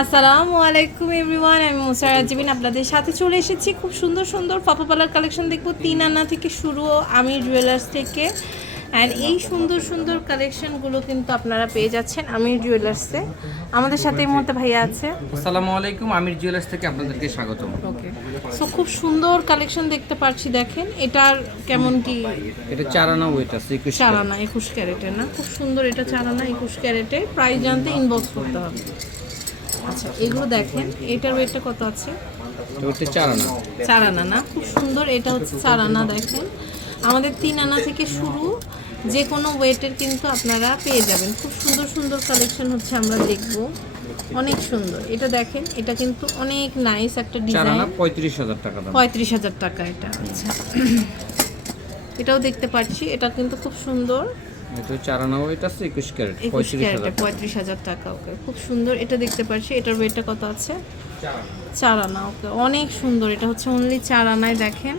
আসসালামু আলাইকুম এভরিওয়ান আমি মুসারা জিবিন আপনাদের সাথে চলে এসেছি। খুব সুন্দর সুন্দর পাপা পালার কালেকশন দেখব। তিন আনা থেকে শুরু আমির জুয়েলার্স থেকে। অ্যান্ড এই সুন্দর সুন্দর কালেকশনগুলো কিন্তু আপনারা পেয়ে যাচ্ছেন আমির জুয়েলার্সে আমাদের সাথে এই মুহূর্তে ভাইয়া আছে। আসসালামু আলাইকুম আমির জুয়েলার্স থেকে আপনাদেরকে স্বাগত ওকে সো খুব সুন্দর কালেকশন দেখতে পাচ্ছি দেখেন। এটার কেমন কি? এটা চার আনা ওয়েট আছে একুশ চারানা একুশ ক্যারেটের না? খুব সুন্দর এটা চারানা একুশ ক্যারেটের। প্রাইস জানতে ইনবক্স করতে হবে। আচ্ছা এগুলো দেখেন এটার ওয়েটটা কত আছে? এটা হচ্ছে চার আনা। চার আনা না? খুব সুন্দর এটা হচ্ছে চার আনা দেখেন। আমাদের তিন আনা থেকে শুরু যে কোনো ওয়েটের কিন্তু আপনারা পেয়ে যাবেন। খুব সুন্দর সুন্দর কালেকশন হচ্ছে আমরা দেখব। অনেক সুন্দর। এটা দেখেন এটা কিন্তু অনেক নাইস একটা ডিজাইন পঁয়ত্রিশ হাজার টাকা পঁয়ত্রিশ হাজার টাকা এটা আচ্ছা। এটাও দেখতে পাচ্ছি এটা কিন্তু খুব সুন্দর। এটা আনা ওয়েট আছে একুশ ক্যারেট একুশ পঁয়ত্রিশ ক্যারেটে হাজার পঁয়ত্রিশ হাজার টাকা ওকে। খুব সুন্দর এটা দেখতে পাচ্ছি এটার ওয়েটটা কত আছে? চার আনা ওকে। অনেক সুন্দর এটা হচ্ছে অনলি চার আনায় দেখেন।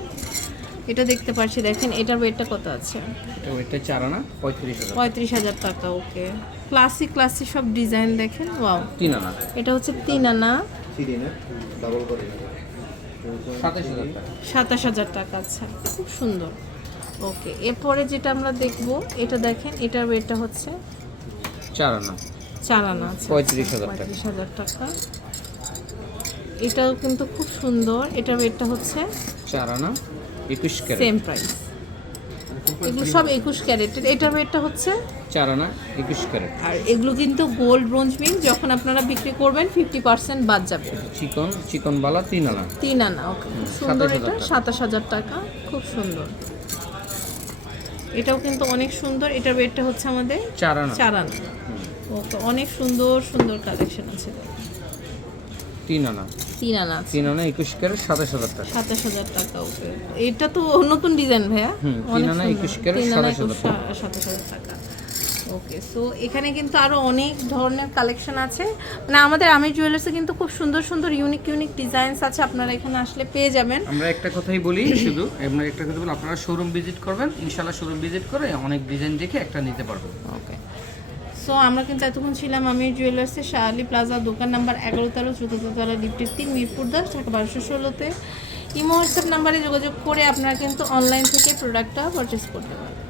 এটা দেখতে পাচ্ছি দেখেন এটার ওয়েটটা কত আছে? এটা ওয়েটটা চার আনা পঁয়ত্রিশ হাজার। পঁয়ত্রিশ হাজার টাকা ওকে। ক্লাসিক ক্লাসিক সব ডিজাইন দেখেন ওয়াও তিন আনা। এটা হচ্ছে তিন আনা। সাতাশ হাজার টাকা। সাতাশ হাজার টাকা আচ্ছা খুব সুন্দর। ওকে এরপরে যেটা আমরা দেখব এটা দেখেন এটার ওয়েটটা হচ্ছে চার আনা চার আনা পঁয়ত্রিশ হাজার পঁয়ত্রিশ হাজার টাকা। এটাও কিন্তু খুব সুন্দর এটার ওয়েটটা হচ্ছে চার আনা একুশ ক্যারেট। Same price. এগুলো সব একুশ ক্যারেটের এটার ওয়েটটা হচ্ছে চার আনা একুশ ক্যারেট। আর এগুলো কিন্তু গোল্ড ব্রোঞ্জ মিন যখন আপনারা বিক্রি করবেন ফিফটি পার্সেন্ট বাদ যাবে। চিকন চিকন বালা তিন আনা। তিন আনা ওকে। সুন্দর এটা। সাতাশ হাজার টাকা খুব সুন্দর। এটাও কিন্তু অনেক সুন্দর। এটার ওয়েটটা হচ্ছে আমাদের চার চারানা। ও তো অনেক সুন্দর সুন্দর কালেকশন আছে। তিন আনা। তিন আনা তিন আনা একুশ ক্যারেট সাতাশ হাজার টাকা। সাতাশ হাজার টাকা ওকে এটা তো নতুন ডিজাইন ভাইয়া। তিন আনা একুশ ক্যারেট সাতাশ হাজার টাকা। ওকে সো এখানে কিন্তু আরও অনেক ধরনের কালেকশন আছে। মানে আমাদের আমি জুয়েলার্সে কিন্তু খুব সুন্দর সুন্দর ইউনিক ইউনিক ডিজাইনস আছে আপনারা এখানে আসলে পেয়ে যাবেন। আমরা একটা কথাই বলি শুধু আমরা একটা কথা বলি আপনারা শোরুম ভিজিট করবেন ইনশাল্লাহ শোরুম ভিজিট করে অনেক ডিজাইন দেখে একটা নিতে পারবেন ওকে সো আমরা কিন্তু এতক্ষণ ছিলাম আমি জুয়েলার্সের শাহালি প্লাজা দোকান নাম্বার এগারো তেরো চতুর্থতলা লিফটের তিন মিরপুর দশ ঢাকা বারোশো ষোলোতে। ইমো হোয়াটসঅ্যাপ নাম্বারে যোগাযোগ করে আপনারা কিন্তু অনলাইন থেকে প্রোডাক্টটা পারচেস করতে পারবেন।